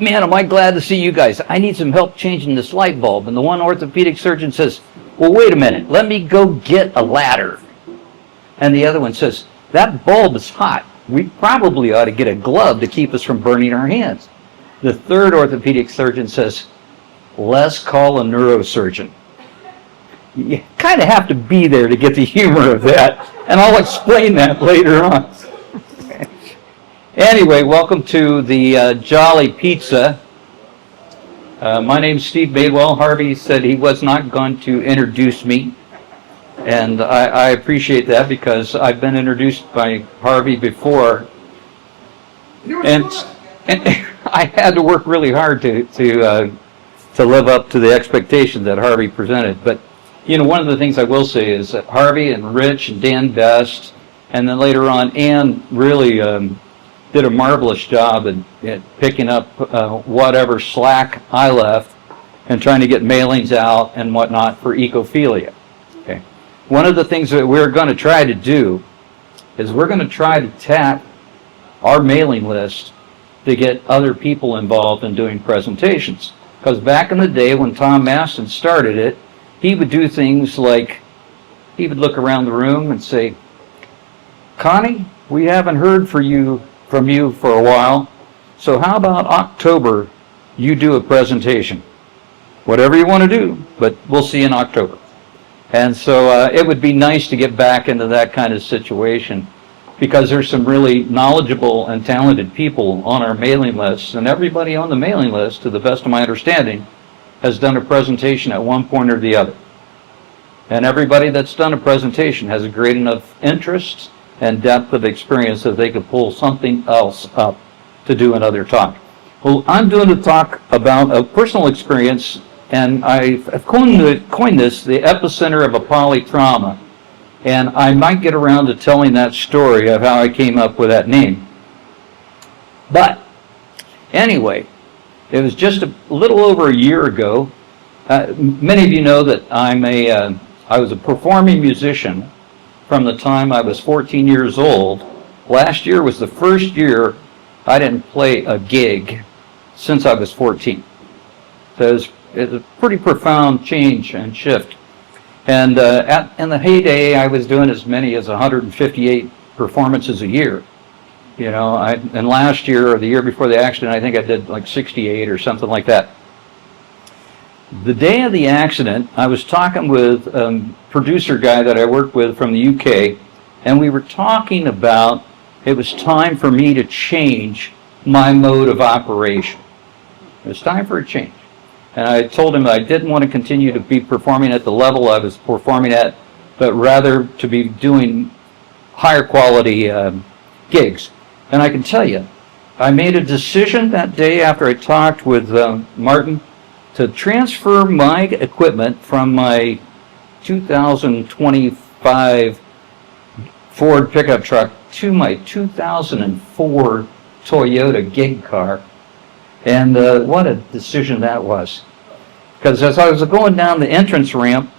man, am I glad to see you guys. I need some help changing this light bulb. And the one orthopedic surgeon says, well, wait a minute, let me go get a ladder. And the other one says, that bulb is hot. We probably ought to get a glove to keep us from burning our hands. The third orthopedic surgeon says, let's call a neurosurgeon. You kind of have to be there to get the humor of that, and I'll explain that later on. Anyway, welcome to the Jolly Pizza. My name's Steve Madewell. Harvey said he was not going to introduce me, and I appreciate that because I've been introduced by Harvey before, and I had to work really hard to live up to the expectation that Harvey presented. But you know, one of the things I will say is that Harvey and Rich and Dan Best, and then later on Ann really did a marvelous job at picking up whatever slack I left and trying to get mailings out and whatnot for Ecophilia. Okay. One of the things that we're going to try to do is we're going to try to tap our mailing list to get other people involved in doing presentations. Because back in the day when Tom Maston started it, he would do things like, he would look around the room and say, Connie, we haven't heard from you for a while, so how about October you do a presentation? Whatever you want to do, but we'll see in October. And so it would be nice to get back into that kind of situation because there's some really knowledgeable and talented people on our mailing list, and everybody on the mailing list, to the best of my understanding, has done a presentation at one point or the other. And everybody that's done a presentation has a great enough interest and depth of experience that they could pull something else up to do another talk. Well, I'm doing a talk about a personal experience, and I've coined this the epicenter of a polytrauma. And I might get around to telling that story of how I came up with that name. But anyway, it was just a little over a year ago. Many of you know that I was a performing musician from the time I was 14 years old. Last year was the first year I didn't play a gig since I was 14. So it was a pretty profound change and shift. And in the heyday, I was doing as many as 158 performances a year. You know, and last year or the year before the accident, I think I did like 68 or something like that. The day of the accident, I was talking with a producer guy that I worked with from the UK, and we were talking about it was time for me to change my mode of operation. It was time for a change. And I told him I didn't want to continue to be performing at the level I was performing at, but rather to be doing higher quality gigs. And I can tell you, I made a decision that day after I talked with Martin to transfer my equipment from my 2025 Ford pickup truck to my 2004 Toyota gig car. And what a decision that was. Because as I was going down the entrance ramp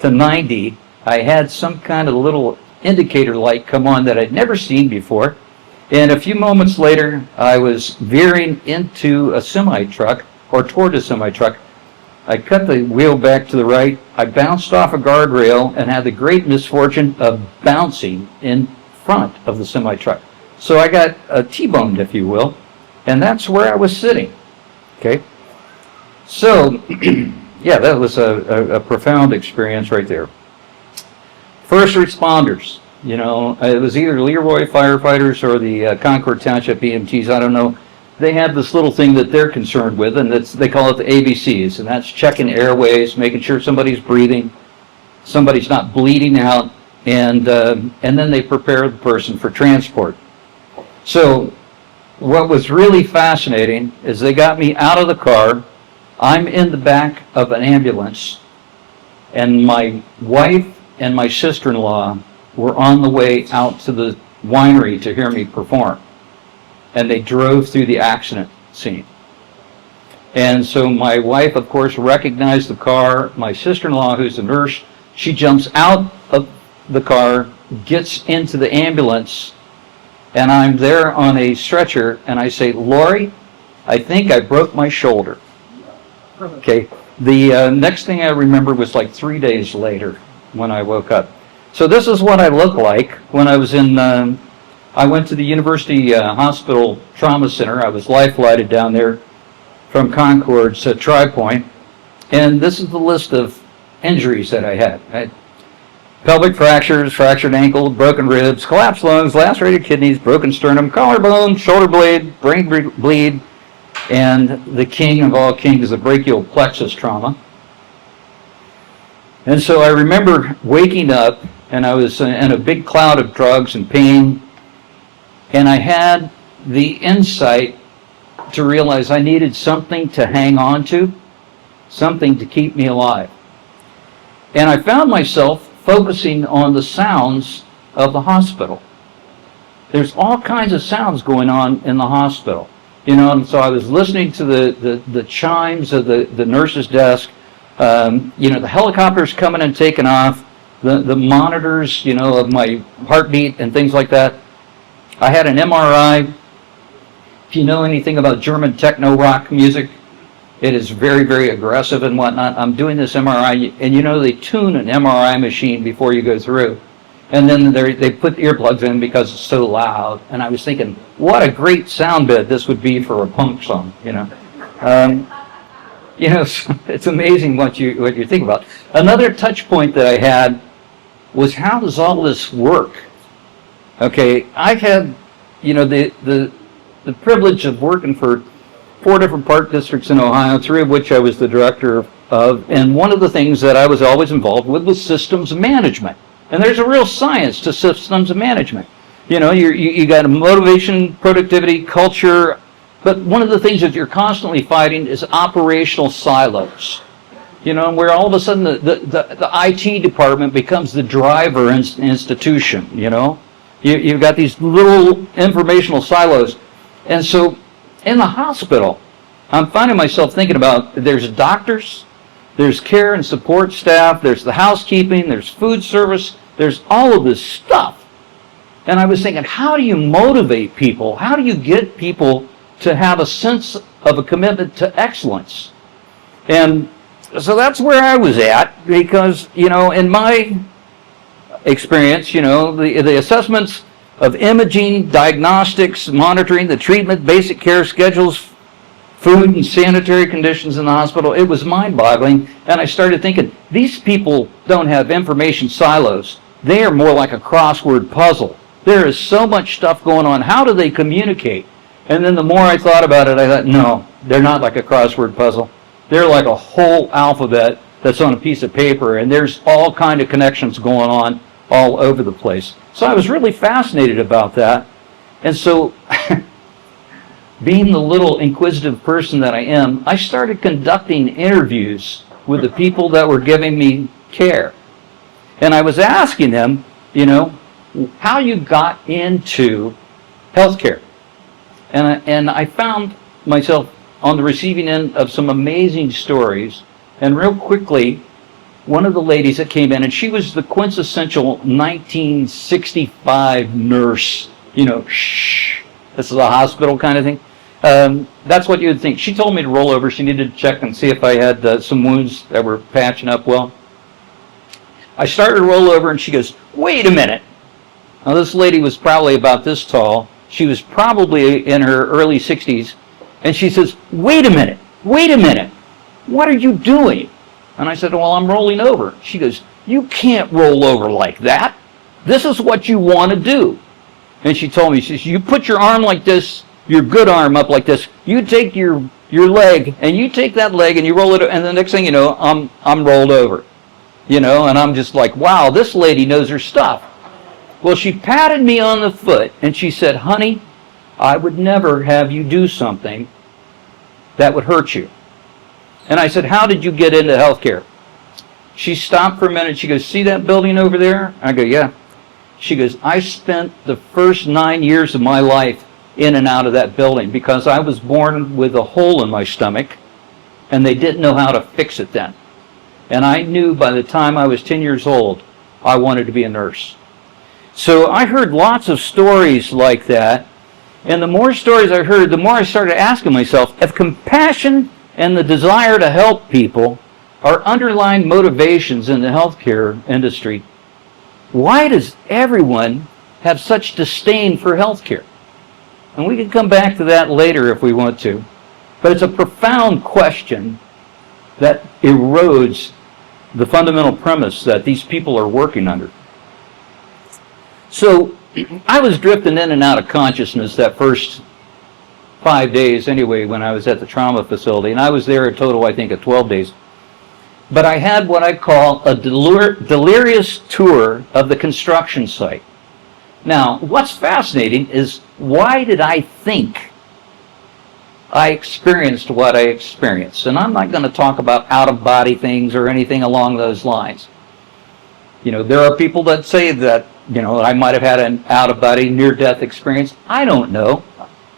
to 90, I had some kind of little indicator light come on that I'd never seen before. And a few moments later, I was veering into a semi-truck, or toward a semi-truck. I cut the wheel back to the right. I bounced off a guardrail and had the great misfortune of bouncing in front of the semi-truck. So I got T-boned, if you will. And that's where I was sitting, okay? So, yeah, that was a profound experience right there. First responders, you know, it was either Leroy firefighters or the Concord Township EMTs, I don't know. They have this little thing that they're concerned with, and they call it the ABCs, and that's checking airways, making sure somebody's breathing, somebody's not bleeding out, and then they prepare the person for transport. So, what was really fascinating is they got me out of the car. I'm in the back of an ambulance, and my wife and my sister-in-law were on the way out to the winery to hear me perform. And they drove through the accident scene. And so my wife, of course, recognized the car. My sister-in-law, who's a nurse, she jumps out of the car, gets into the ambulance, and I'm there on a stretcher, and I say, Lori, I think I broke my shoulder. Okay. The next thing I remember was like 3 days later when I woke up. So this is what I looked like when I was in, I went to the University Hospital Trauma Center. I was life-flighted down there from Concord's Tri-Point. And this is the list of injuries that I had. I had pelvic fractures, fractured ankle, broken ribs, collapsed lungs, lacerated kidneys, broken sternum, collarbone, shoulder blade, brain bleed, and the king of all kings, the brachial plexus trauma. And so I remember waking up, and I was in a big cloud of drugs and pain, and I had the insight to realize I needed something to hang on to, something to keep me alive. And I found myself focusing on the sounds of the hospital. There's all kinds of sounds going on in the hospital. And so I was listening to the chimes of the nurse's desk, the helicopters coming and taking off, the monitors, of my heartbeat and things like that. I had an MRI. If you know anything about German techno-rock music, it is very, very aggressive and whatnot. I'm doing this MRI, and they tune an MRI machine before you go through. And then they put earplugs in because it's so loud. And I was thinking, what a great sound bed this would be for a punk song, It's amazing what you think about. Another touch point that I had was, how does all this work? Okay, I had, the privilege of working for 4 different park districts in Ohio, 3 of which I was the director of. And one of the things that I was always involved with was systems management. And there's a real science to systems management. You got a motivation, productivity, culture, but one of the things that you're constantly fighting is operational silos. Where all of a sudden the IT department becomes the driver institution, You've got these little informational silos. And so in the hospital, I'm finding myself thinking about, there's doctors, there's care and support staff, there's the housekeeping, there's food service, there's all of this stuff. And I was thinking, how do you motivate people? How do you get people to have a sense of a commitment to excellence? And so that's where I was at, because, in my experience, the assessments of imaging, diagnostics, monitoring, the treatment, basic care schedules, food and sanitary conditions in the hospital, it was mind-boggling. And I started thinking, these people don't have information silos. They are more like a crossword puzzle. There is so much stuff going on. How do they communicate? And then the more I thought about it, I thought, no, they're not like a crossword puzzle. They're like a whole alphabet that's on a piece of paper, and there's all kind of connections going on all over the place. So I was really fascinated about that. And so, being the little inquisitive person that I am, I started conducting interviews with the people that were giving me care. And I was asking them, how you got into healthcare. And I found myself on the receiving end of some amazing stories. And real quickly, one of the ladies that came in, and she was the quintessential 1965 nurse, shh, this is a hospital kind of thing. That's what you would think. She told me to roll over. She needed to check and see if I had some wounds that were patching up well. I started to roll over, and she goes, wait a minute. Now, this lady was probably about this tall. She was probably in her early 60s. And she says, wait a minute. What are you doing? And I said, well, I'm rolling over. She goes, you can't roll over like that. This is what you want to do. And she told me, she says, you put your arm like this, your good arm up like this. You take your leg, and you take that leg, and you roll it, and the next thing you know, I'm rolled over. And I'm just like, wow, this lady knows her stuff. Well, she patted me on the foot, and she said, honey, I would never have you do something that would hurt you. And I said, how did you get into healthcare? She stopped for a minute. She goes, see that building over there? I go, yeah. She goes, I spent the first 9 years of my life in and out of that building because I was born with a hole in my stomach, and they didn't know how to fix it then. And I knew by the time I was 10 years old, I wanted to be a nurse. So I heard lots of stories like that. And the more stories I heard, the more I started asking myself, if compassion and the desire to help people are underlying motivations in the healthcare industry, why does everyone have such disdain for healthcare? And we can come back to that later if we want to. But it's a profound question that erodes the fundamental premise that these people are working under. So I was drifting in and out of consciousness that first 5 days anyway when I was at the trauma facility, and I was there a total, I think, of 12 days. But I had what I call a delirious tour of the construction site. Now, what's fascinating is, why did I think I experienced what I experienced? And I'm not going to talk about out-of-body things or anything along those lines. You know, there are people that say that, you know, I might have had an out-of-body near-death experience. I don't know.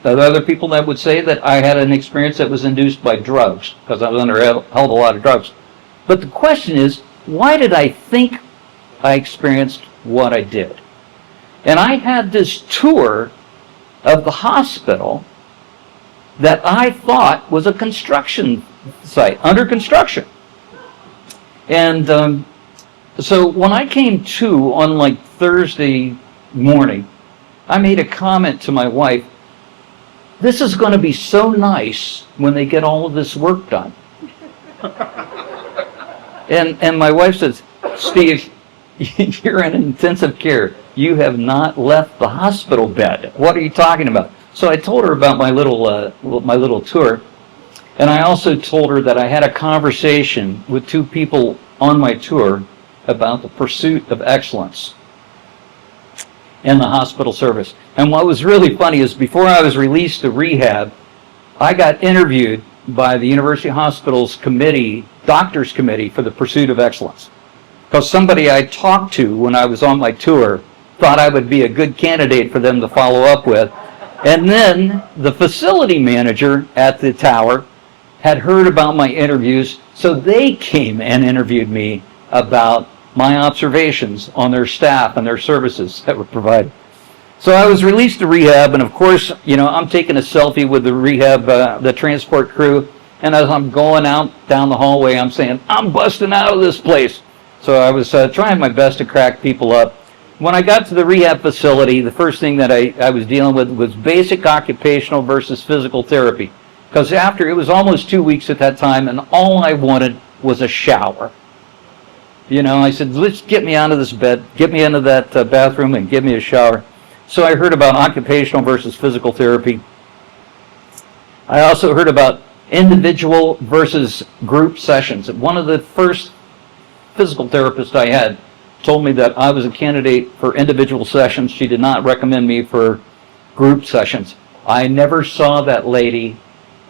There are other people that would say that I had an experience that was induced by drugs, because I was held a lot of drugs. But the question is, why did I think I experienced what I did? And I had this tour of the hospital that I thought was a construction site, under construction. And so when I came to on like Thursday morning, I made a comment to my wife, this is going to be so nice when they get all of this work done. And my wife says, Steve, you're in intensive care. You have not left the hospital bed. What are you talking about? So I told her about my little tour, and I also told her that I had a conversation with two people on my tour about the pursuit of excellence in the hospital service. And what was really funny is, before I was released to rehab, I got interviewed by the University Hospital's committee, doctors committee for the pursuit of excellence, because somebody I talked to when I was on my tour thought I would be a good candidate for them to follow up with. And then the facility manager at the tower had heard about my interviews, so they came and interviewed me about my observations on their staff and their services that were provided. So I was released to rehab, and of course, you know, I'm taking a selfie with the rehab, the transport crew, and as I'm going out down the hallway, I'm saying, I'm busting out of this place. So I was trying my best to crack people up. When I got to the rehab facility, the first thing that I was dealing with was basic occupational versus physical therapy. Because it was almost 2 weeks at that time, and all I wanted was a shower. You know, I said, let's get me out of this bed, get me into that bathroom and give me a shower. So I heard about occupational versus physical therapy. I also heard about individual versus group sessions. One of the first physical therapists I had told me that I was a candidate for individual sessions. She did not recommend me for group sessions. I never saw that lady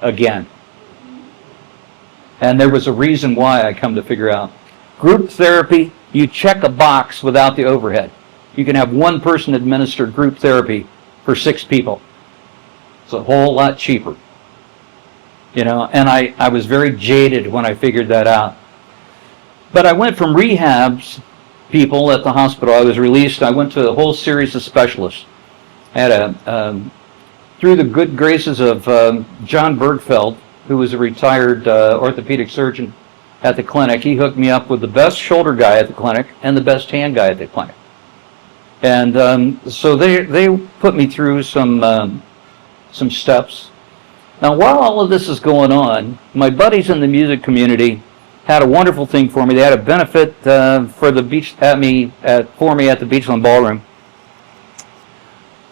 again. And there was a reason why, I come to figure out. Group therapy, you check a box without the overhead. You can have one person administer group therapy for 6 people. It's a whole lot cheaper. You know, and I was very jaded when I figured that out. But I went from rehabs people at the hospital. I was released. I went to a whole series of specialists. I had through the good graces of John Bergfeld, who was a retired orthopedic surgeon at the clinic. He hooked me up with the best shoulder guy at the clinic and the best hand guy at the clinic. And so they put me through some steps. Now, while all of this is going on, my buddies in the music community had a wonderful thing for me. They had a benefit for me at the Beachland Ballroom,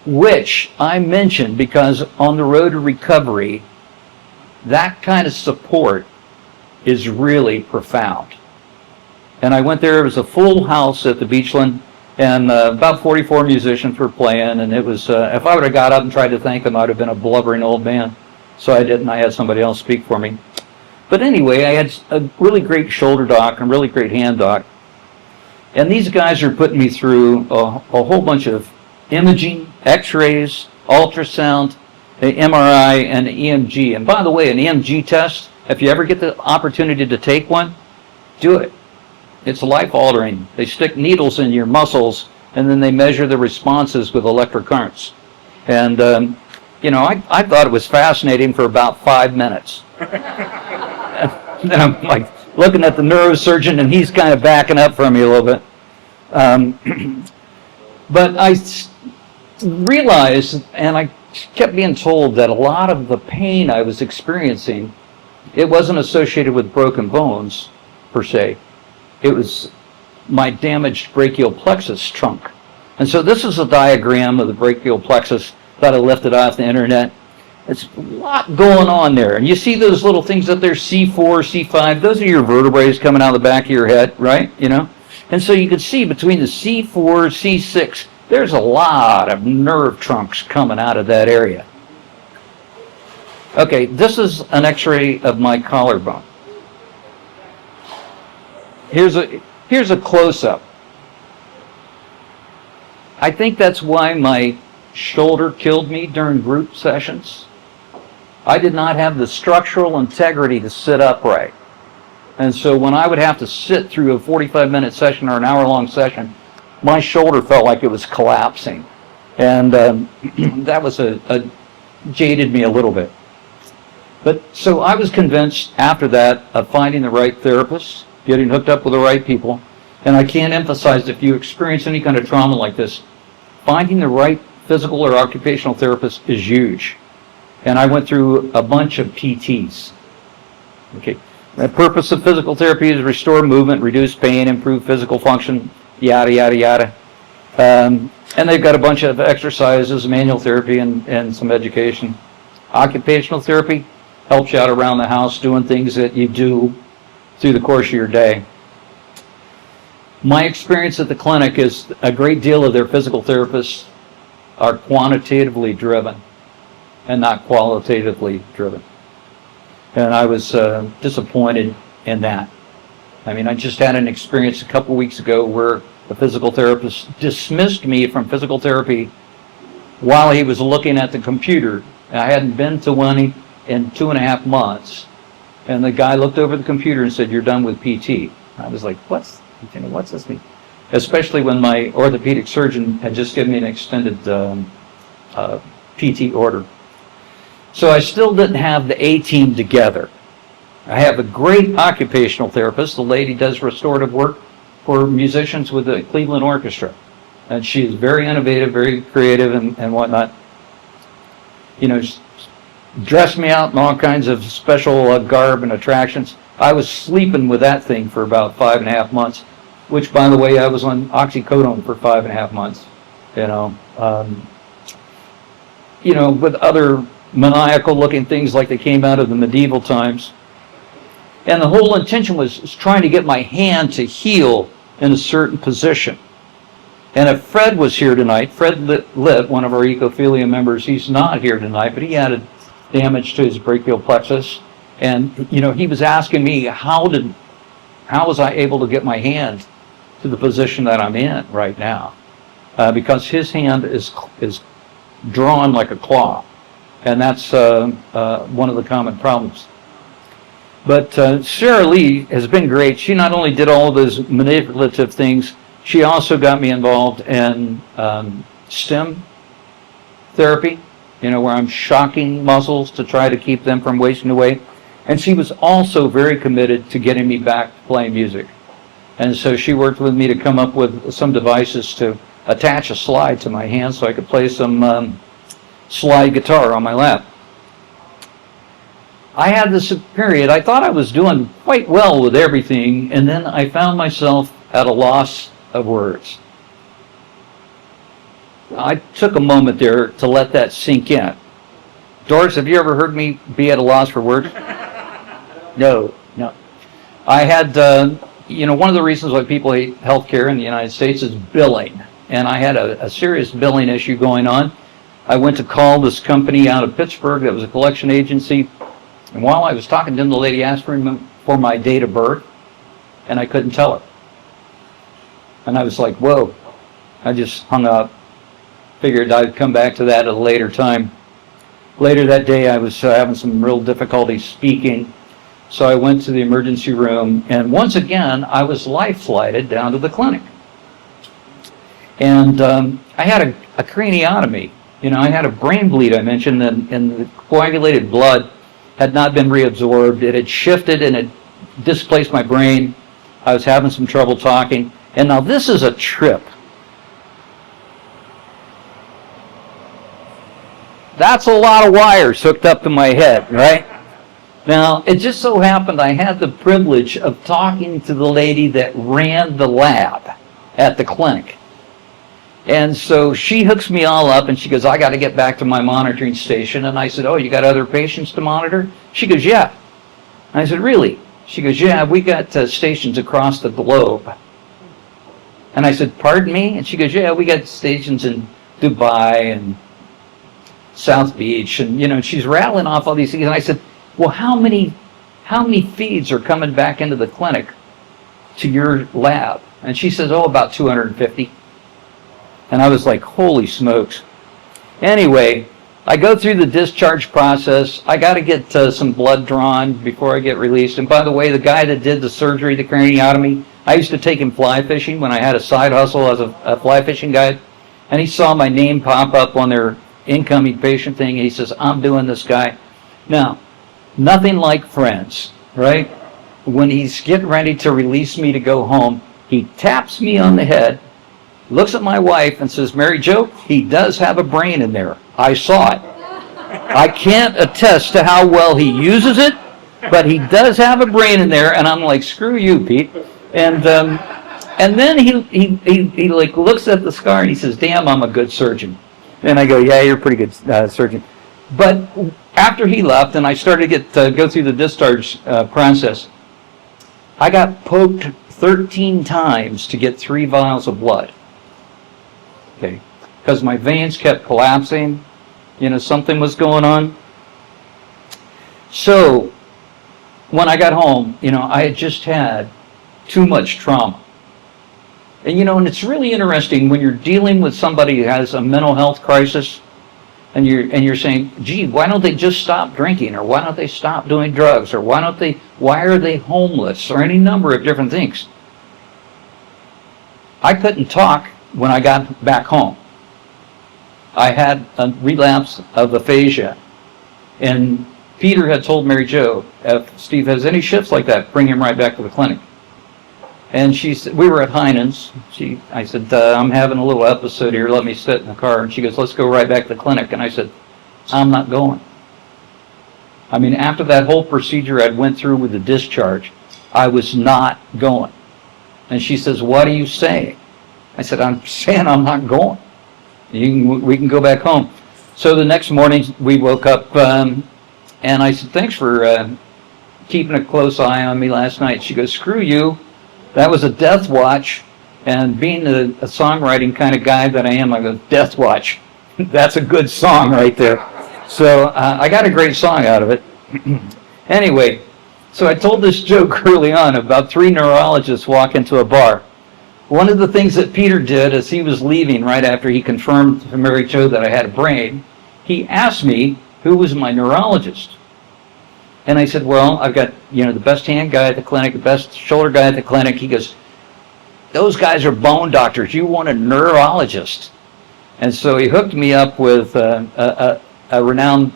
which I mentioned because on the road to recovery, that kind of support is really profound. And I went there. It was a full house at the Beachland, and about 44 musicians were playing. And it was, if I would have got up and tried to thank them, I would have been a blubbering old man. So I didn't. I had somebody else speak for me. But anyway, I had a really great shoulder doc and really great hand doc. And these guys are putting me through a whole bunch of imaging, x-rays, ultrasound, the MRI, and the EMG. And by the way, an EMG test, if you ever get the opportunity to take one, do it. It's life-altering. They stick needles in your muscles, and then they measure the responses with electric currents. And I thought it was fascinating for about 5 minutes. And then I'm like looking at the neurosurgeon, and he's kind of backing up from me a little bit. But I realized, and I kept being told that a lot of the pain I was experiencing, it wasn't associated with broken bones, per se. It was my damaged brachial plexus trunk. And so this is a diagram of the brachial plexus that I lifted off the internet. It's a lot going on there. And you see those little things up there, C4, C5, those are your vertebrae coming out of the back of your head, right? And so you can see between the C4, C6, there's a lot of nerve trunks coming out of that area. Okay, this is an x-ray of my collarbone. Here's a close-up. I think that's why my shoulder killed me during group sessions. I did not have the structural integrity to sit upright. And so when I would have to sit through a 45-minute session or an hour-long session, my shoulder felt like it was collapsing. And that was jaded me a little bit. But so I was convinced after that of finding the right therapist, getting hooked up with the right people. And I can't emphasize, if you experience any kind of trauma like this, finding the right physical or occupational therapist is huge. And I went through a bunch of PTs. Okay. The purpose of physical therapy is restore movement, reduce pain, improve physical function, yada, yada, yada. And they've got a bunch of exercises, manual therapy, and some education. Occupational therapy helps you out around the house doing things that you do through the course of your day. My experience at the clinic is a great deal of their physical therapists are quantitatively driven and not qualitatively driven. And I was disappointed in that. I mean, I just had an experience a couple weeks ago where the physical therapist dismissed me from physical therapy while he was looking at the computer. I hadn't been to one in 2.5 months. And the guy looked over the computer and said, "You're done with PT." I was like, what's this mean? Especially when my orthopedic surgeon had just given me an extended PT order. So I still didn't have the A-team together. I have a great occupational therapist. The lady does restorative work for musicians with the Cleveland Orchestra. And she is very innovative, very creative, and whatnot. Dressed me out in all kinds of special garb and attractions. I was sleeping with that thing for about 5.5 months, which, by the way, I was on oxycodone for 5.5 months. With other maniacal-looking things like they came out of the medieval times. And the whole intention was trying to get my hand to heal in a certain position. And if Fred was here tonight, Fred Litt, one of our Ecophilia members, he's not here tonight, but he had a damage to his brachial plexus. And, he was asking me, how was I able to get my hand to the position that I'm in right now? Because his hand is drawn like a claw. And that's one of the common problems. But Sarah Lee has been great. She not only did all of those manipulative things, she also got me involved in stem therapy, where I'm shocking muscles to try to keep them from wasting away. And she was also very committed to getting me back to playing music. And so she worked with me to come up with some devices to attach a slide to my hand so I could play some slide guitar on my lap. I had this period, I thought I was doing quite well with everything, and then I found myself at a loss of words. I took a moment there to let that sink in. Doris, have you ever heard me be at a loss for words? No. I had, one of the reasons why people hate healthcare in the United States is billing. And I had a serious billing issue going on. I went to call this company out of Pittsburgh that was a collection agency. And while I was talking to them, the lady asked for my date of birth, and I couldn't tell her. And I was like, whoa. I just hung up. Figured I'd come back to that at a later time. Later that day, I was having some real difficulty speaking. So I went to the emergency room, and once again, I was life-flighted down to the clinic. And I had a craniotomy, You know, I had a brain bleed, I mentioned, and the coagulated blood had not been reabsorbed. It had shifted and it displaced my brain. I was having some trouble talking. And now this is a trip. That's a lot of wires hooked up to my head, right? Now, it just so happened I had the privilege of talking to the lady that ran the lab at the clinic. And so she hooks me all up and she goes, I got to get back to my monitoring station. And I said, oh, you got other patients to monitor? She goes, yeah. And I said, really? She goes, yeah, we got stations across the globe. And I said, pardon me? And she goes, yeah, we got stations in Dubai and South Beach. And, you know, she's rattling off all these things. And I said, well, how many feeds are coming back into the clinic to your lab? And she says, oh, about 250. And I was like, holy smokes. Anyway, I go through the discharge process. I got to get some blood drawn before I get released. And by the way, the guy that did the surgery, the craniotomy, I used to take him fly fishing when I had a side hustle as a fly fishing guide. And he saw my name pop up on their incoming patient thing. And he says, I'm doing this guy. Now, nothing like friends, right? When he's getting ready to release me to go home, he taps me on the head, looks at my wife and says, Mary Jo, he does have a brain in there. I saw it. I can't attest to how well he uses it, but he does have a brain in there. And I'm like, screw you, Pete. And then he like looks at the scar and he says, damn, I'm a good surgeon. And I go, yeah, you're a pretty good surgeon. But after he left and I started to go through the discharge process, I got poked 13 times to get 3 vials of blood. Okay, because my veins kept collapsing. You know, something was going on. So when I got home, you know, I had just had too much trauma. And, you know, and it's really interesting when you're dealing with somebody who has a mental health crisis and you're saying, gee, why don't they just stop drinking? Or why don't they stop doing drugs? Or why are they homeless? Or any number of different things. I couldn't talk when I got back home. I had a relapse of aphasia. And Peter had told Mary Jo, if Steve has any shifts like that, bring him right back to the clinic. And she said, we were at Heinen's. I said, I'm having a little episode here. Let me sit in the car. And she goes, let's go right back to the clinic. And I said, I'm not going. I mean, after that whole procedure I went through with the discharge, I was not going. And she says, what are you saying? I said, I'm saying I'm not going. We can go back home. So the next morning we woke up and I said, thanks for keeping a close eye on me last night. She goes, screw you. That was a death watch. And being a songwriting kind of guy that I am, I go, death watch. That's a good song right there. So I got a great song out of it. Anyway, so I told this joke early on about 3 neurologists walk into a bar. One of the things that Peter did as he was leaving right after he confirmed to Mary Jo that I had a brain, he asked me who was my neurologist. And I said, well, I've got, you know, the best hand guy at the clinic, the best shoulder guy at the clinic. He goes, those guys are bone doctors. You want a neurologist. And so he hooked me up with a renowned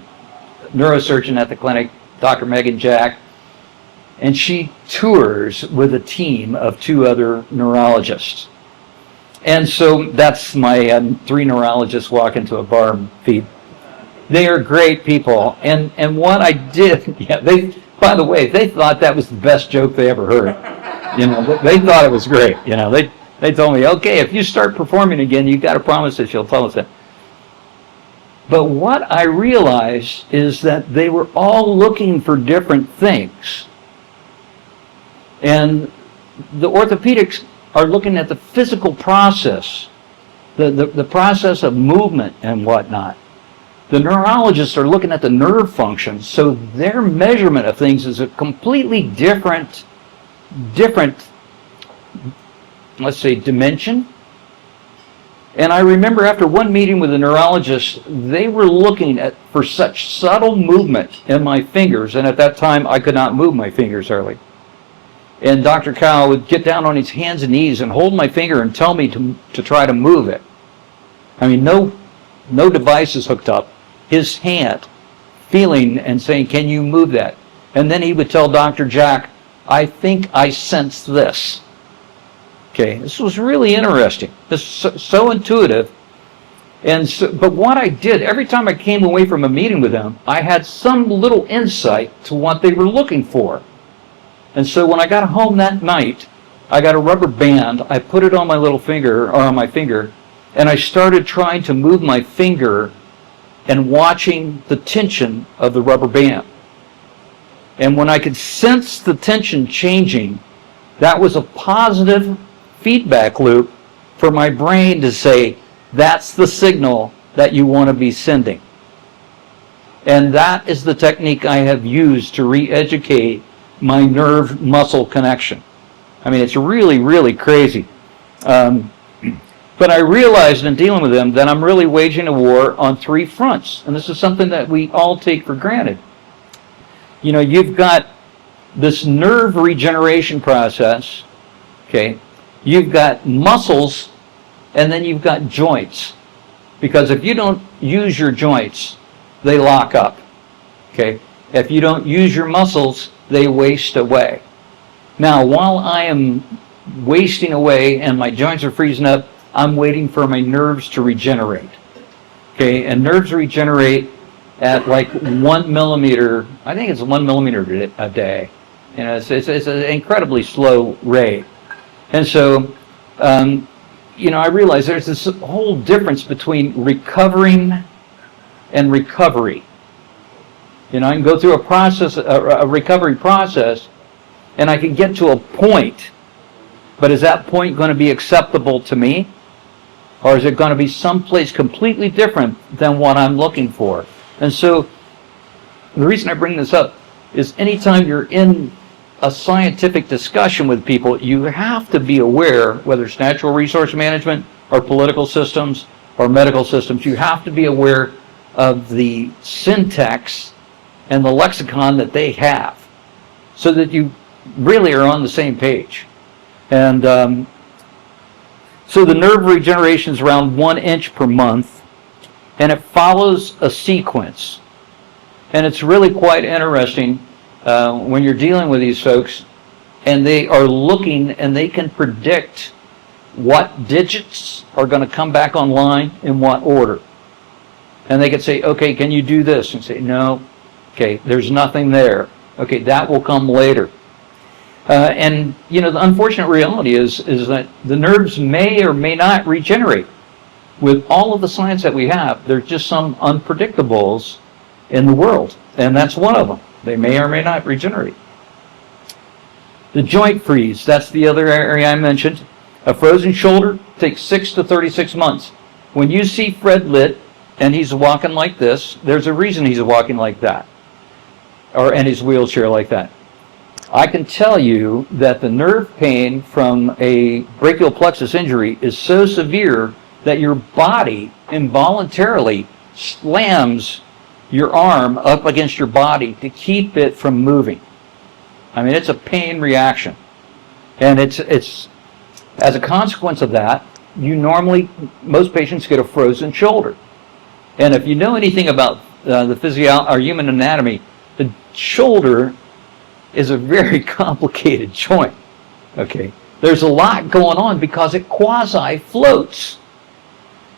neurosurgeon at the clinic, Dr. Megan Jack. And she tours with a team of 2 other neurologists. And so that's my 3 neurologists walk into a bar feed. They are great people. And what I did, yeah, by the way, they thought that was the best joke they ever heard. You know, they thought it was great. You know, they told me, okay, if you start performing again, you've got to promise us you'll tell us that. But what I realized is that they were all looking for different things. And the orthopedics are looking at the physical process, the process of movement and whatnot. The neurologists are looking at the nerve functions, so their measurement of things is a completely different, let's say, dimension. And I remember after one meeting with a neurologist, they were looking for such subtle movement in my fingers, and at that time I could not move my fingers hardly. And Dr. Cow would get down on his hands and knees and hold my finger and tell me to try to move it. I mean, no no devices hooked up, his hand, feeling and saying, can you move that? And then he would tell Dr. Jack, I think I sense this. Okay, this was really interesting. This is so intuitive. And so, but what I did, every time I came away from a meeting with them, I had some little insight to what they were looking for. And so when I got home that night, I got a rubber band, I put it on my little finger, or on my finger, and I started trying to move my finger and watching the tension of the rubber band. And when I could sense the tension changing, that was a positive feedback loop for my brain to say, that's the signal that you want to be sending. And that is the technique I have used to re-educate my nerve-muscle connection. I mean, it's really, really crazy. But I realized in dealing with them that I'm really waging a war on three fronts. And this is something that we all take for granted. You know, you've got this nerve regeneration process, okay? You've got muscles, and then you've got joints. Because if you don't use your joints, they lock up, okay? If you don't use your muscles, they waste away. Now, while I am wasting away and my joints are freezing up, I'm waiting for my nerves to regenerate. Okay, and nerves regenerate at like 1 millimeter, I think it's 1 millimeter a day. You know, it's an incredibly slow rate. And so, you know, I realize there's this whole difference between recovering and recovery. You know, I can go through a process, a recovery process, and I can get to a point, but is that point going to be acceptable to me? Or is it going to be someplace completely different than what I'm looking for? And so the reason I bring this up is anytime you're in a scientific discussion with people, you have to be aware, whether it's natural resource management or political systems or medical systems, you have to be aware of the syntax and the lexicon that they have so that you really are on the same page. And so the nerve regeneration is around 1 inch per month, and it follows a sequence. And it's really quite interesting when you're dealing with these folks, and they are looking and they can predict what digits are going to come back online in what order. And they can say, okay, can you do this? And say, no, okay, there's nothing there. Okay, that will come later. And, you know, the unfortunate reality is that the nerves may or may not regenerate. With all of the science that we have, there's just some unpredictables in the world, and that's one of them. They may or may not regenerate. The joint freeze, that's the other area I mentioned. A frozen shoulder takes 6 to 36 months. When you see Fred Litt and he's walking like this, there's a reason he's walking like that, or in his wheelchair like that. I can tell you that the nerve pain from a brachial plexus injury is so severe that your body involuntarily slams your arm up against your body to keep it from moving. I mean, it's a pain reaction. And it's as a consequence of that, most patients get a frozen shoulder. And if you know anything about the human anatomy, the shoulder is a very complicated joint. Okay, there's a lot going on because it quasi-floats.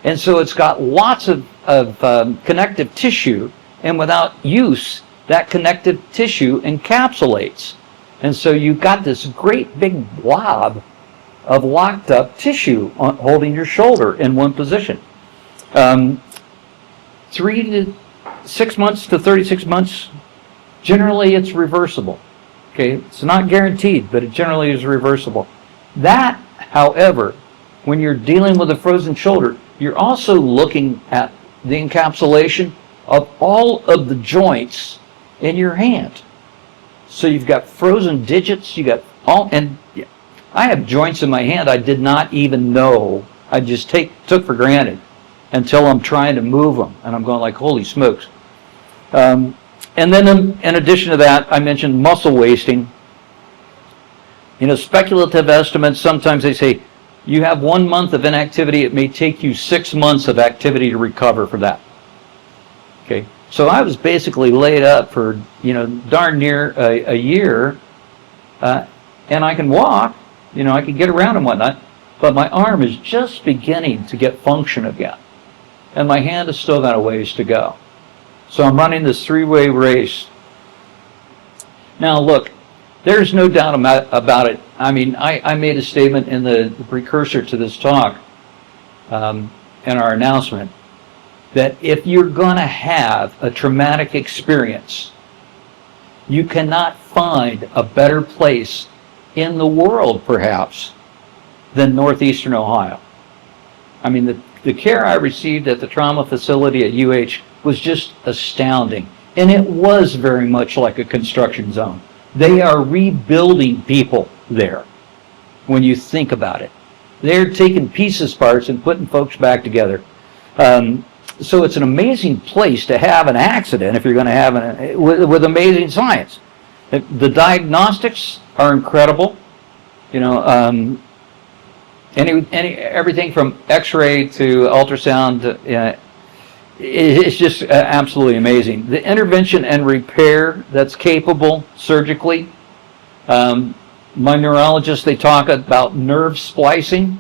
And so it's got lots of connective tissue, and without use, that connective tissue encapsulates. And so you've got this great big blob of locked up tissue holding your shoulder in one position. 3 to 6 months to 36 months, generally it's reversible. Okay, it's not guaranteed, but it generally is reversible. That, however, when you're dealing with a frozen shoulder, you're also looking at the encapsulation of all of the joints in your hand. So you've got frozen digits, you got all, and I have joints in my hand I did not even know. I just took for granted until I'm trying to move them, and I'm going like, holy smokes. And then in addition to that, I mentioned muscle wasting. You know, speculative estimates, sometimes they say You have 1 month of inactivity, it may take you 6 months of activity to recover for that. Okay, so I was basically laid up for, darn near a year, and I can walk, I can get around and whatnot, but my arm is just beginning to get function again, and my hand has still got a ways to go. So I'm running this 3-way race. Now look, there's no doubt about it. I mean, I made a statement in the precursor to this talk, in our announcement, that if you're going to have a traumatic experience, you cannot find a better place in the world, perhaps, than Northeastern Ohio. I mean, the care I received at the trauma facility at UH was just astounding. And it was very much like a construction zone. They are rebuilding people there, when you think about it. They're taking pieces parts and putting folks back together. So it's an amazing place to have an accident if you're going to have with amazing science. The diagnostics are incredible. Everything from X-ray to ultrasound, it's just absolutely amazing. The intervention and repair that's capable surgically. My neurologists, they talk about nerve splicing,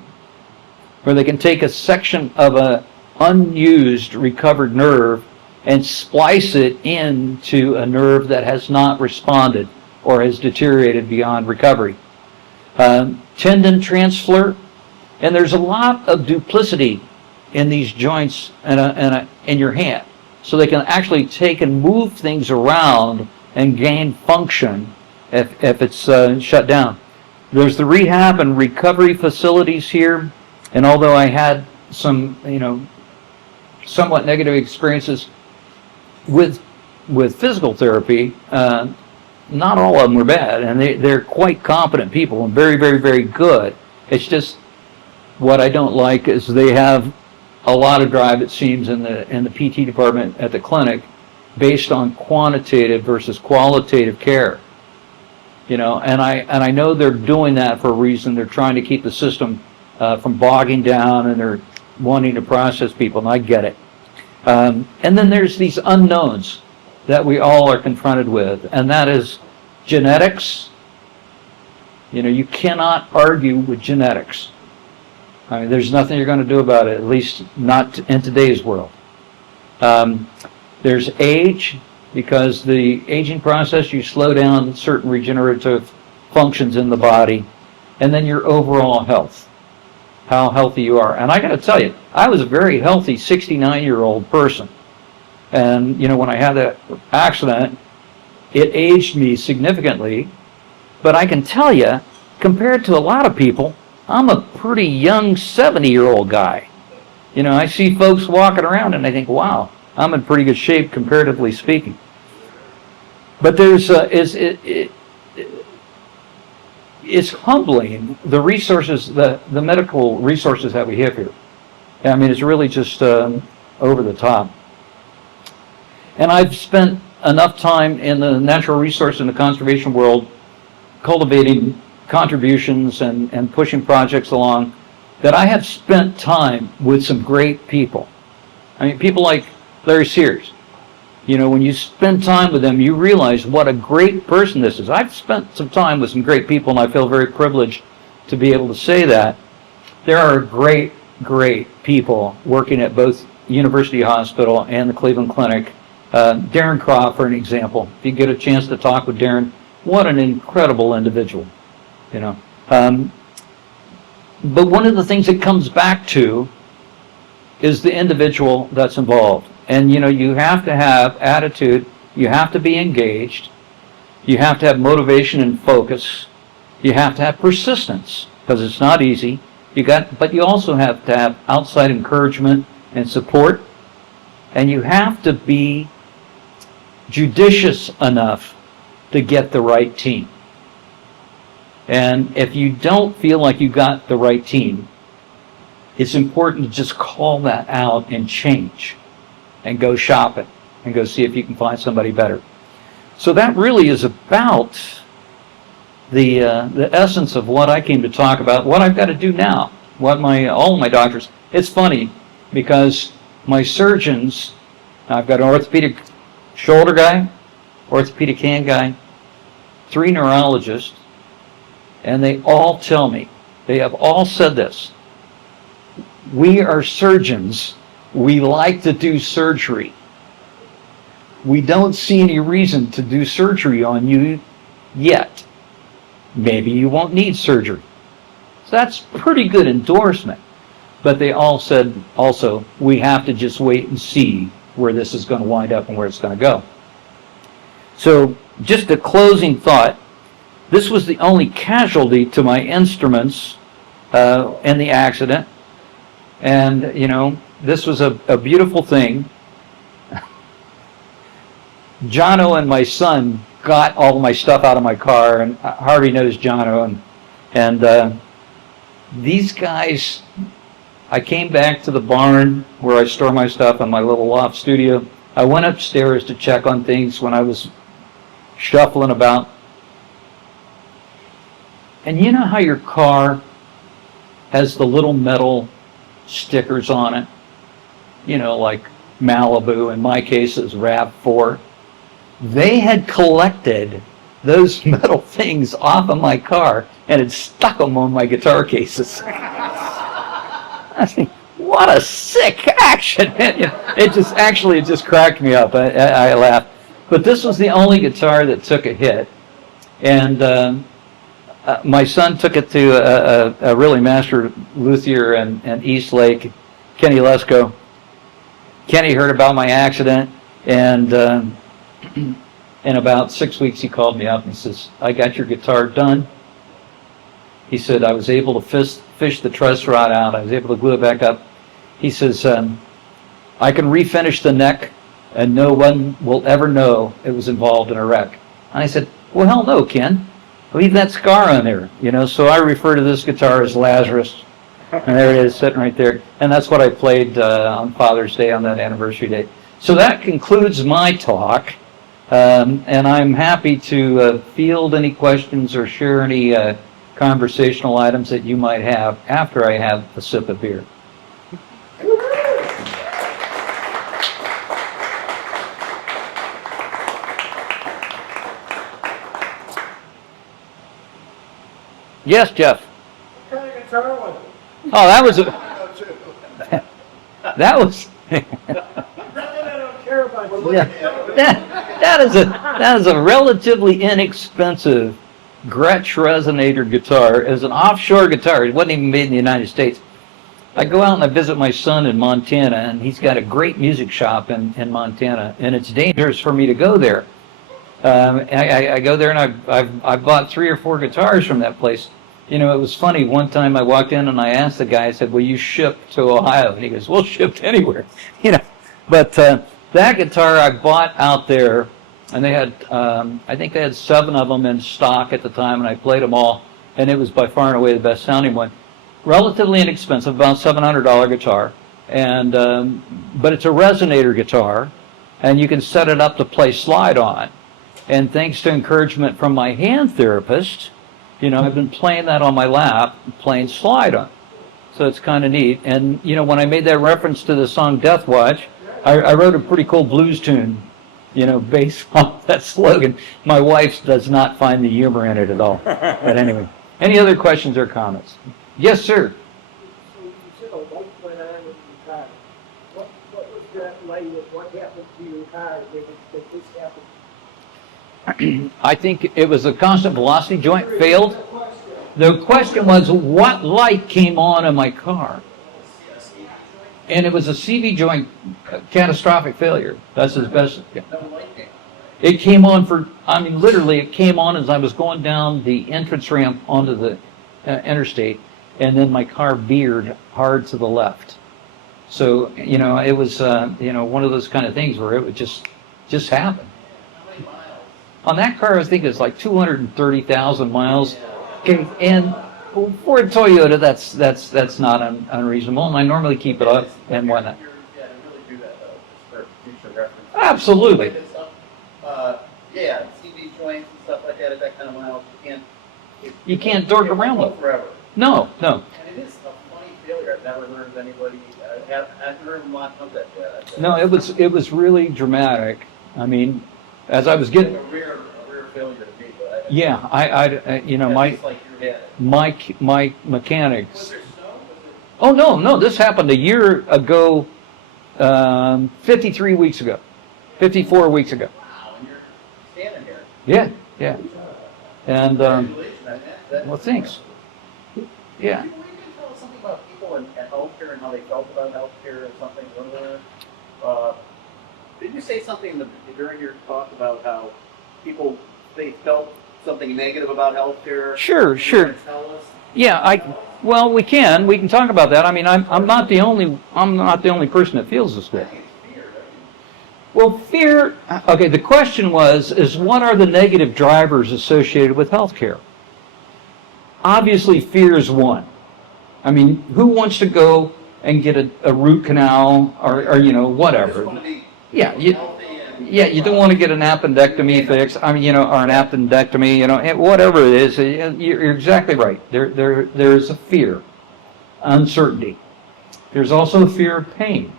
where they can take a section of a unused recovered nerve and splice it into a nerve that has not responded or has deteriorated beyond recovery. Tendon transfer, and there's a lot of duplicity in these joints in your hand, so they can actually take and move things around and gain function if it's shut down. There's the rehab and recovery facilities here, and although I had some somewhat negative experiences with physical therapy, not all of them were bad, and they're quite competent people and very, very, very good. It's just what I don't like is they have a lot of drive, it seems, in the PT department at the clinic based on quantitative versus qualitative care. And I know they're doing that for a reason. They're trying to keep the system from bogging down, and they're wanting to process people, and I get it. And then there's these unknowns that we all are confronted with, and that is genetics. You cannot argue with genetics. I mean, there's nothing you're going to do about it, at least not in today's world. There's age, because the aging process, you slow down certain regenerative functions in the body, and then your overall health, how healthy you are. And I got to tell you, I was a very healthy 69-year-old person. And, when I had that accident, it aged me significantly. But I can tell you, compared to a lot of people, I'm a pretty young 70-year-old guy. I see folks walking around and I think, wow, I'm in pretty good shape comparatively speaking. But there's it's humbling, the resources, the medical resources that we have here. I mean, it's really just over the top. And I've spent enough time in the natural resource and the conservation world cultivating contributions and pushing projects along that I have spent time with some great people. I mean, people like Larry Sears. When you spend time with them, you realize what a great person this is. I've spent some time with some great people, and I feel very privileged to be able to say that. There are great, great people working at both University Hospital and the Cleveland Clinic. Darren Croft, for an example. If you get a chance to talk with Darren, what an incredible individual. But one of the things it comes back to is the individual that's involved. And you have to have attitude, you have to be engaged, you have to have motivation and focus, you have to have persistence, because it's not easy. But you also have to have outside encouragement and support, and you have to be judicious enough to get the right team. And if you don't feel like you got the right team, it's important to just call that out and change and go shopping and go see if you can find somebody better. So that really is about the essence of what I came to talk about, what I've got to do now. all my doctors. It's funny because my surgeons, I've got an orthopedic shoulder guy, orthopedic hand guy, 3 neurologists, and they all tell me, they have all said this: we are surgeons. We like to do surgery. We don't see any reason to do surgery on you yet. Maybe you won't need surgery. So that's pretty good endorsement. But they all said also, we have to just wait and see where this is going to wind up and where it's going to go. So just a closing thought. This was the only casualty to my instruments in the accident. And, you know, this was a beautiful thing. Jono and my son got all my stuff out of my car, and Harvey knows Jono, and these guys, I came back to the barn where I store my stuff in my little loft studio. I went upstairs to check on things when I was shuffling about. And you know how your car has the little metal stickers on it? You know, like Malibu, in my case is RAV4. They had collected those metal things off of my car and had stuck them on my guitar cases. I think, what a sick action! It just cracked me up. I laughed. But this was the only guitar that took a hit, and my son took it to a really master luthier in East Lake, Kenny Lesko. Kenny heard about my accident, and in about 6 weeks he called me up and he says, I got your guitar done. He said, I was able to fish the truss rod out. I was able to glue it back up. He says, I can refinish the neck and no one will ever know it was involved in a wreck. And I said, well, hell no, Ken. Leave that scar on there. You know, so I refer to this guitar as Lazarus. And there it is, sitting right there. And that's what I played on Father's Day on that anniversary day. So that concludes my talk. And I'm happy to field any questions or share any conversational items that you might have after I have a sip of beer. Yes, Jeff. What kind of guitar was it? Oh, that was a... that was... Nothing I don't care about. Yeah, that is a relatively inexpensive Gretsch resonator guitar. As an offshore guitar, it wasn't even made in the United States. I go out and I visit my son in Montana, and he's got a great music shop in Montana, and it's dangerous for me to go there. I go there, and I've bought 3 or 4 guitars from that place. You know, it was funny. One time I walked in and I asked the guy, I said, will you ship to Ohio? And he goes, we'll ship to anywhere. You know, but that guitar I bought out there, and they had, I think they had 7 of them in stock at the time, and I played them all, and it was by far and away the best sounding one. Relatively inexpensive, about $700 guitar, and but it's a resonator guitar, and you can set it up to play slide on. And thanks to encouragement from my hand therapist, you know, I've been playing that on my lap, playing slide on. So it's kind of neat. And, you know, when I made that reference to the song Death Watch, I wrote a pretty cool blues tune, you know, based on that slogan. My wife does not find the humor in it at all. But anyway, any other questions or comments? Yes, sir. So you said a light went on with your car. What was that light? What happened to your car that this happened? I think it was a constant velocity joint failed. The question was, what light came on in my car? And it was a CV joint catastrophic failure. That's as best. Yeah. It came on for, I mean, literally it came on as I was going down the entrance ramp onto the interstate, and then my car veered hard to the left. So, you know, it was, you know, one of those kind of things where it would just happen. On that car, I think it's like 230,000 miles. Okay, and for a Toyota, that's not unreasonable, and I normally keep it up and whatnot. Yeah, to really do that though, just for future reference. Absolutely. Yeah, CV joints and stuff like that at that kind of miles, You can't dork around with it. Forever. No. And it is a funny anybody, I haven't heard them line up that bad. No, it was really dramatic. I mean, as I was getting, A rare failure to me, but I. yeah, you know, It's like your head. my mechanics. Was there snow? Was Oh, no, this happened a year ago, 53 weeks ago, 54 weeks ago. Wow, and you're standing here. Yeah. And, Congratulations, I mean, well, thanks. Yeah. Were you going to tell us something about people in healthcare and how they felt about healthcare or something earlier? Did you say something during your talk about how they felt something negative about healthcare? Sure. You wanna tell us? Yeah, well, we can talk about that. I mean, I'm not the only person that feels this way. I think it's fear, right? Well, fear, okay, the question is what are the negative drivers associated with healthcare? Obviously, fear is one. I mean, who wants to go and get a root canal or you know, You whatever? just want to be Yeah, healthy and. yeah, you don't want to get an appendectomy fix. I mean, you know, or an appendectomy, you know, whatever it is. You're exactly right. There's a fear, uncertainty. There's also a fear of pain.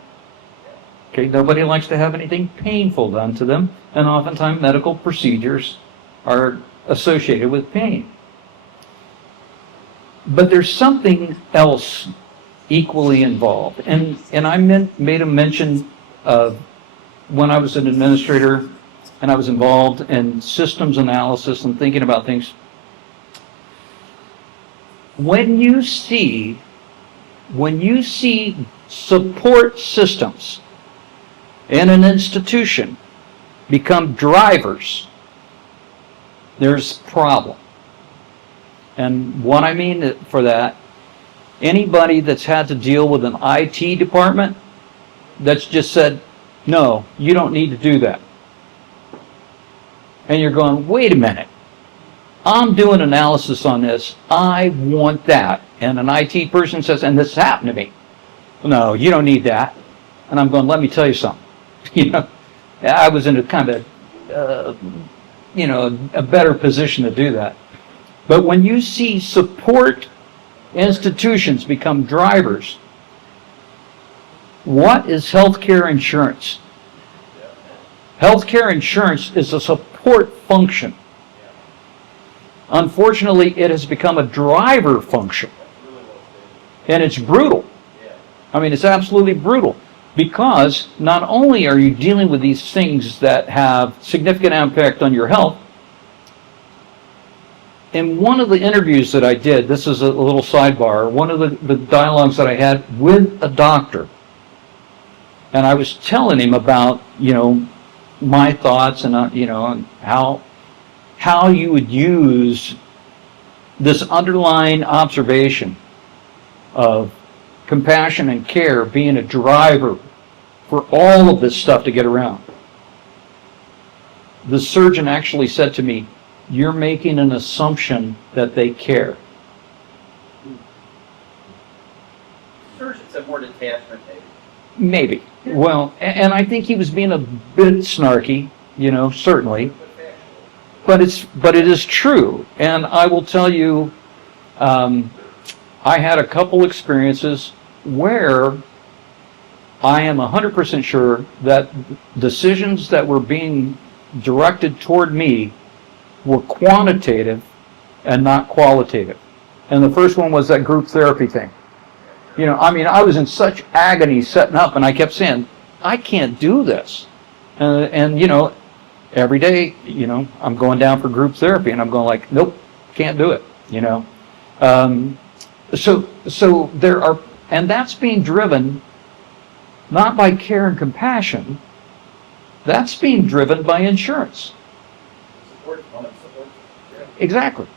Okay, nobody likes to have anything painful done to them, and oftentimes medical procedures are associated with pain. But there's something else equally involved, and I made a mention of when I was an administrator and I was involved in systems analysis and thinking about things. When you see support systems in an institution become drivers, there's a problem. And what I mean for that, anybody that's had to deal with an IT department that's just said, no, you don't need to do that. And you're going, wait a minute, I'm doing analysis on this, I want that. And an IT person says, and this happened to me. No, you don't need that. And I'm going, let me tell you something. You know, I was in a kind of, a better position to do that. But when you see support institutions become drivers, what is healthcare insurance? Healthcare insurance is a support function. Unfortunately, it has become a driver function. And it's brutal. I mean, it's absolutely brutal. Because not only are you dealing with these things that have significant impact on your health, in one of the interviews that I did, this is a little sidebar, one of the dialogues that I had with a doctor, and I was telling him about, you know, my thoughts and, and how you would use this underlying observation of compassion and care being a driver for all of this stuff to get around. The surgeon actually said to me, you're making an assumption that they care. Surgeons have more detachment, maybe. Maybe. Well, and I think he was being a bit snarky, you know, certainly. But it is true. And I will tell you, I had a couple experiences where I am 100% sure that decisions that were being directed toward me were quantitative and not qualitative. And the first one was that group therapy thing. You know, I mean, I was in such agony setting up, and I kept saying, I can't do this. And you know, every day, you know, I'm going down for group therapy, and I'm going like, nope, can't do it, you know. So there are, and that's being driven not by care and compassion, that's being driven by insurance. Exactly.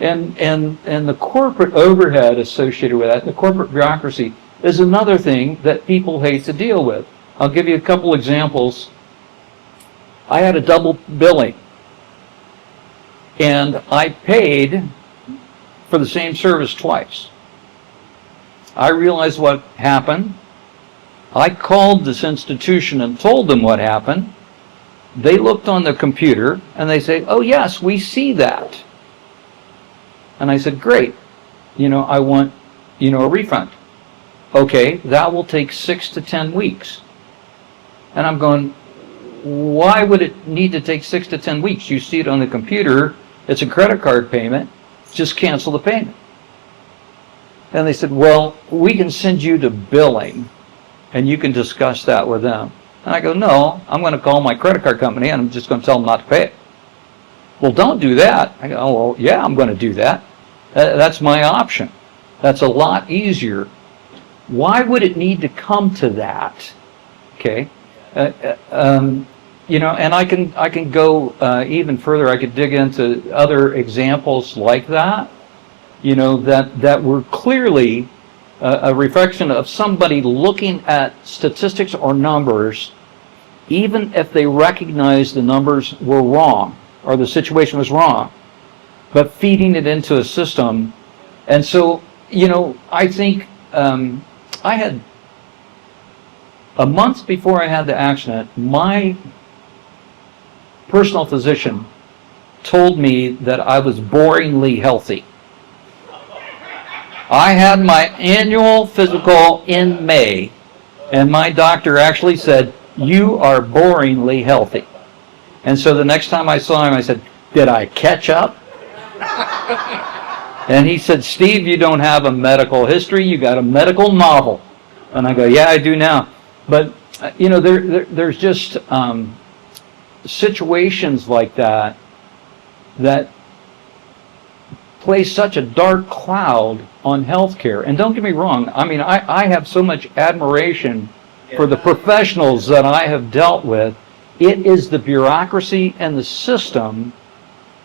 And the corporate overhead associated with that, the corporate bureaucracy, is another thing that people hate to deal with. I'll give you a couple examples. I had a double billing, and I paid for the same service twice. I realized what happened. I called this institution and told them what happened. They looked on the computer and they say, oh yes, we see that. And I said, great, you know, I want, you know, a refund. Okay, that will take 6 to 10 weeks. And I'm going, why would it need to take 6 to 10 weeks? You see it on the computer, it's a credit card payment, just cancel the payment. And they said, well, we can send you to billing and you can discuss that with them. And I go, no, I'm going to call my credit card company and I'm just going to tell them not to pay it. Well, don't do that. I go, oh, well, yeah, I'm going to do that. That's my option. That's a lot easier. Why would it need to come to that? Okay. You know, and I can go even further. I could dig into other examples like that, you know, that were clearly a reflection of somebody looking at statistics or numbers, even if they recognized the numbers were wrong or the situation was wrong, but feeding it into a system. And so, you know, I think I had, a month before I had the accident, my personal physician told me that I was boringly healthy. I had my annual physical in May, and my doctor actually said, you are boringly healthy. And so the next time I saw him, I said, did I catch up? And he said, Steve, you don't have a medical history, you got a medical novel. And I go, yeah, I do now. But, you know, there's just situations like that that place such a dark cloud on healthcare. And don't get me wrong, I mean, I have so much admiration for the professionals that I have dealt with. It is the bureaucracy and the system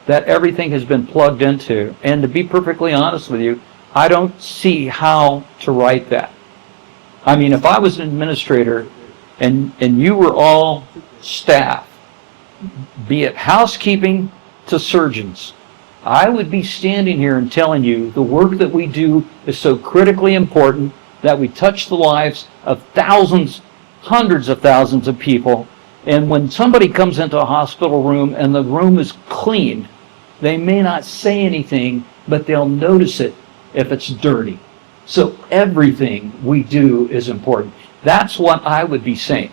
that everything has been plugged into. And to be perfectly honest with you, I don't see how to write that. I mean, if I was an administrator and you were all staff, be it housekeeping to surgeons, I would be standing here and telling you the work that we do is so critically important that we touch the lives of thousands, hundreds of thousands of people. And when somebody comes into a hospital room and the room is clean, they may not say anything, but they'll notice it if it's dirty. So everything we do is important. That's what I would be saying.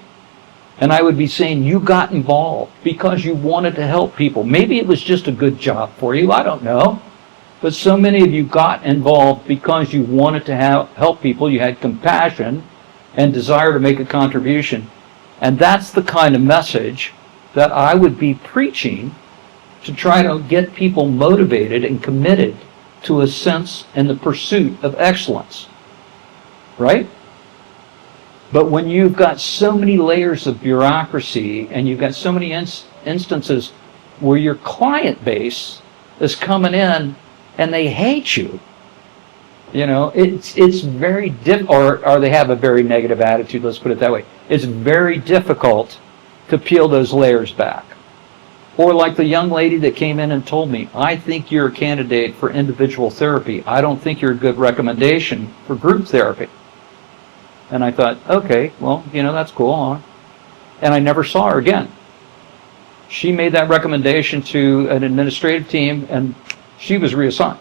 And I would be saying you got involved because you wanted to help people. Maybe it was just a good job for you, I don't know. But so many of you got involved because you wanted to help people. You had compassion and desire to make a contribution. And that's the kind of message that I would be preaching to try to get people motivated and committed to a sense and the pursuit of excellence. Right? But when you've got so many layers of bureaucracy and you've got so many instances where your client base is coming in and they hate you, you know, it's very or they have a very negative attitude, let's put it that way. It's very difficult to peel those layers back. Or like the young lady that came in and told me, I think you're a candidate for individual therapy. I don't think you're a good recommendation for group therapy. And I thought, okay, well, you know, that's cool. And I never saw her again. She made that recommendation to an administrative team, and she was reassigned.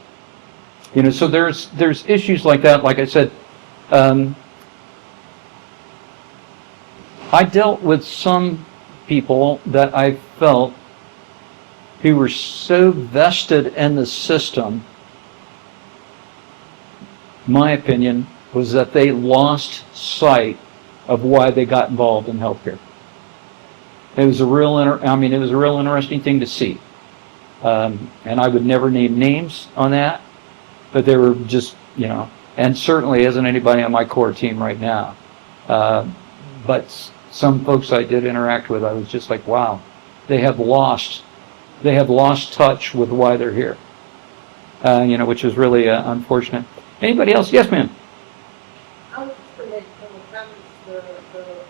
You know, so there's issues like that. Like I said, I dealt with some people that I felt who were so vested in the system, my opinion was that they lost sight of why they got involved in healthcare. It was a real interesting thing to see. And I would never name names on that, but they were just, you know, and certainly isn't anybody on my core team right now. But some folks I did interact with, I was just like, wow, they have lost touch with why they're here. You know, which is really unfortunate. Anybody else? Yes, ma'am. I would say that the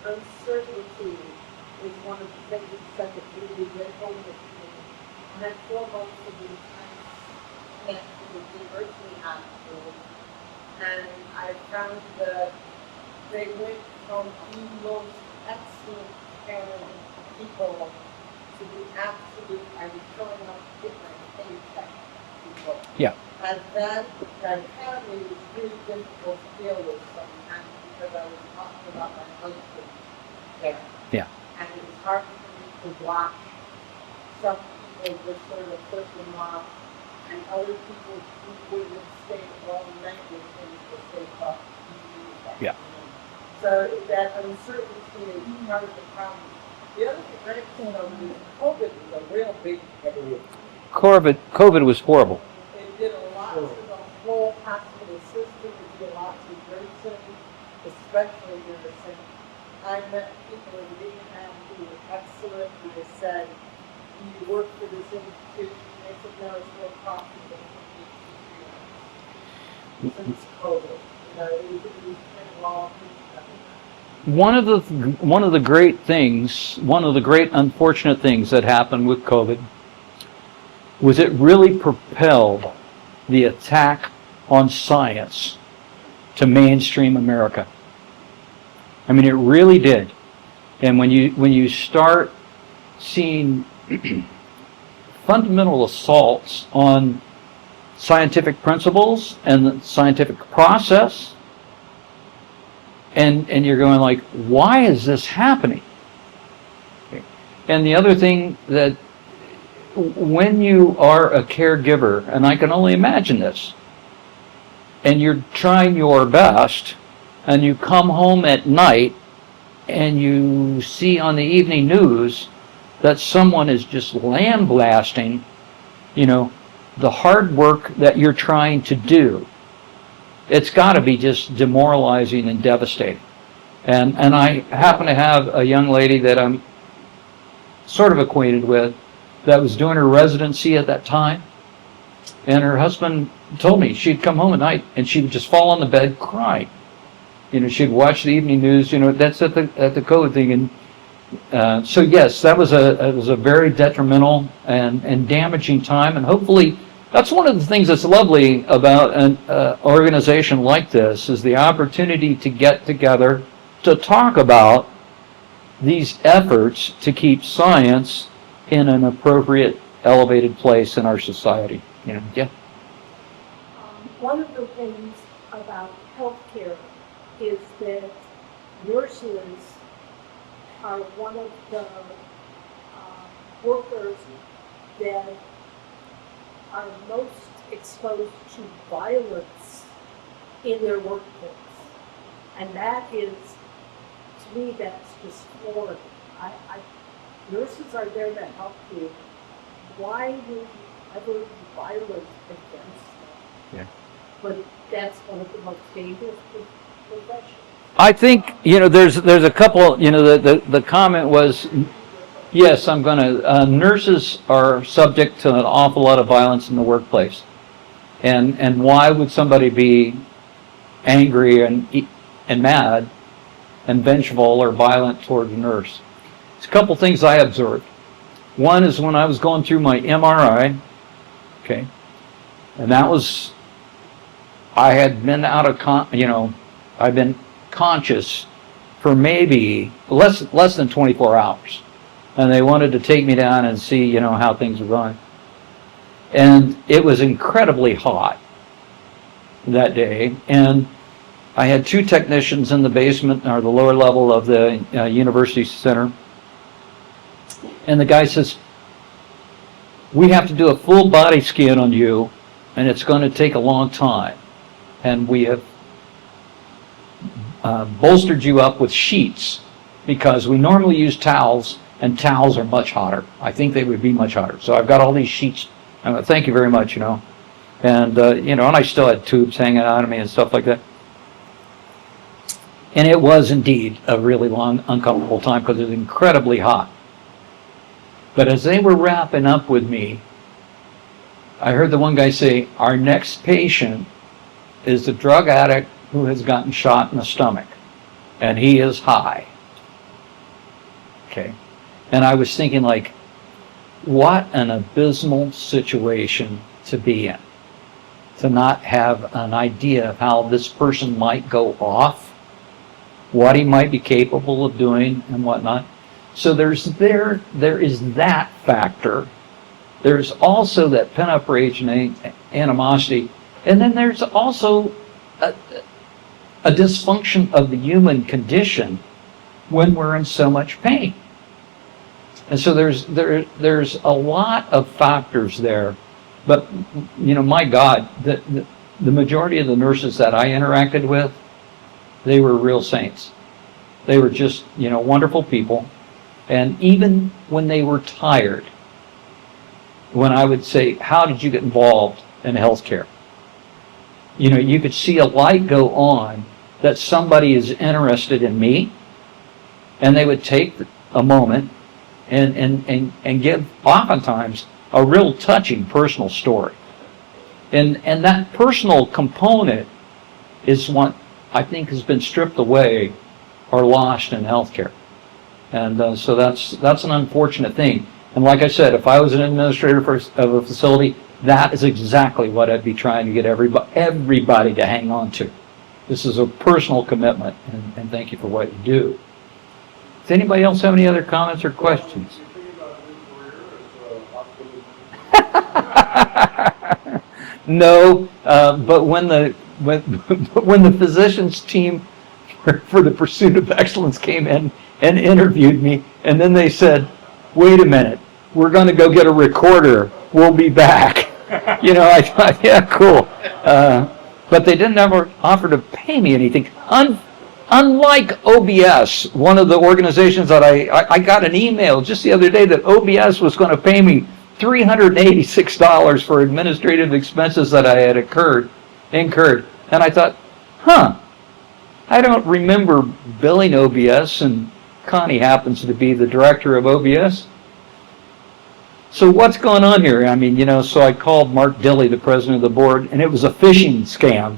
uncertainty is one of the things that really get hold of me. I had 4 months of intense at the university hospital, and I found that they went from the most excellent caring people to the absolute, I was showing up to get my paycheck people. Yeah. And that dichotomy is really difficult to deal with sometimes. because I was talking about my husband there. Yeah. And it was hard for me to watch some people just sort of put them off, and other people who wouldn't stay all night with him because they thought he knew that. Yeah. So that uncertainty is part of the problem. The other thing I think of is COVID was a real big area. COVID was horrible. It did a lot to the whole hospital system, it did a lot to nursing, especially nursing. I met people in rehab who were excellent, who just said, "Do you work for this institution?" They said, "No, it's more profitable for me to do that." Since COVID, you know, it was kind of all. One of the great things, one of the great unfortunate things that happened with COVID was it really propelled the attack on science to mainstream America. I mean, it really did. And when you start seeing fundamental assaults on scientific principles and the scientific process, and you're going like, why is this happening? Okay. And the other thing that when you are a caregiver, and I can only imagine this, and you're trying your best, and you come home at night and you see on the evening news that someone is just lambasting, you know, the hard work that you're trying to do. It's got to be just demoralizing and devastating. And I happen to have a young lady that I'm sort of acquainted with that was doing her residency at that time. And her husband told me she'd come home at night and she would just fall on the bed crying. You know, she'd watch the evening news, you know, that's at the COVID thing. And so yes, it was a very detrimental and damaging time. And hopefully, that's one of the things that's lovely about an organization like this, is the opportunity to get together to talk about these efforts to keep science in an appropriate, elevated place in our society. You know, yeah. One of the things about healthcare is that nurses are one of the workers that are most exposed to violence in their workplace. And that is, to me, that's just foreign. Nurses are there to help you. Why would you ever be violent against them? Yeah. But that's one of the most dangerous professions. I think, you know, there's a couple, you know, the comment was, yes, I'm going to, nurses are subject to an awful lot of violence in the workplace. And why would somebody be angry and mad and vengeful or violent toward a nurse? There's a couple things I observed. One is when I was going through my MRI, okay, and that was, I had been out of, I've been conscious for maybe less than 24 hours. And they wanted to take me down and see, you know, how things were going. And it was incredibly hot that day. And I had two technicians in the basement, or the lower level of the university center. And the guy says, we have to do a full body scan on you, and it's going to take a long time. And we have bolstered you up with sheets, because we normally use towels, and towels are much hotter. I think they would be much hotter. So I've got all these sheets. Thank you very much, you know. And, and I still had tubes hanging out of me and stuff like that. And it was indeed a really long, uncomfortable time, because it was incredibly hot. But as they were wrapping up with me, I heard the one guy say, our next patient is a drug addict who has gotten shot in the stomach, and he is high. Okay. And I was thinking, like, what an abysmal situation to be in, to not have an idea of how this person might go off, what he might be capable of doing and whatnot. So there is that factor. There's also that pent-up rage and animosity. And then there's also a dysfunction of the human condition when we're in so much pain. And so there's a lot of factors there. But, my God, the majority of the nurses that I interacted with, they were real saints. They were just, wonderful people. And even when they were tired, when I would say, how did you get involved in healthcare? You could see a light go on that somebody is interested in me, and they would take a moment and give oftentimes a real touching personal story. And that personal component is what I think has been stripped away or lost in healthcare. And so that's an unfortunate thing. And like I said, if I was an administrator of a facility, that is exactly what I'd be trying to get everybody to hang on to. This is a personal commitment, and thank you for what you do. Does anybody else have any other comments or questions? No, but when the physicians team for the Pursuit of Excellence came in and interviewed me, and then they said, wait a minute, we're going to go get a recorder, we'll be back. I thought, yeah, cool. But they didn't ever offer to pay me anything. Unlike OBS, one of the organizations that I got an email just the other day that OBS was going to pay me $386 for administrative expenses that I had incurred. And I thought, I don't remember billing OBS, and Connie happens to be the director of OBS. So what's going on here? So I called Mark Dilley, the president of the board, and it was a phishing scam,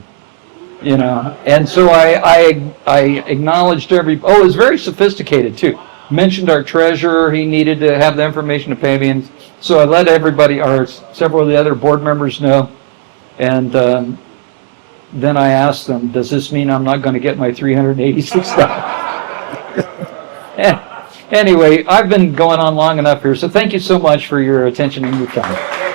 And so I acknowledged it was very sophisticated too. Mentioned our treasurer, he needed to have the information to pay me, and so I let everybody, or several of the other board members know, and then I asked them, does this mean I'm not going to get my $386? Anyway, I've been going on long enough here, so thank you so much for your attention and your time.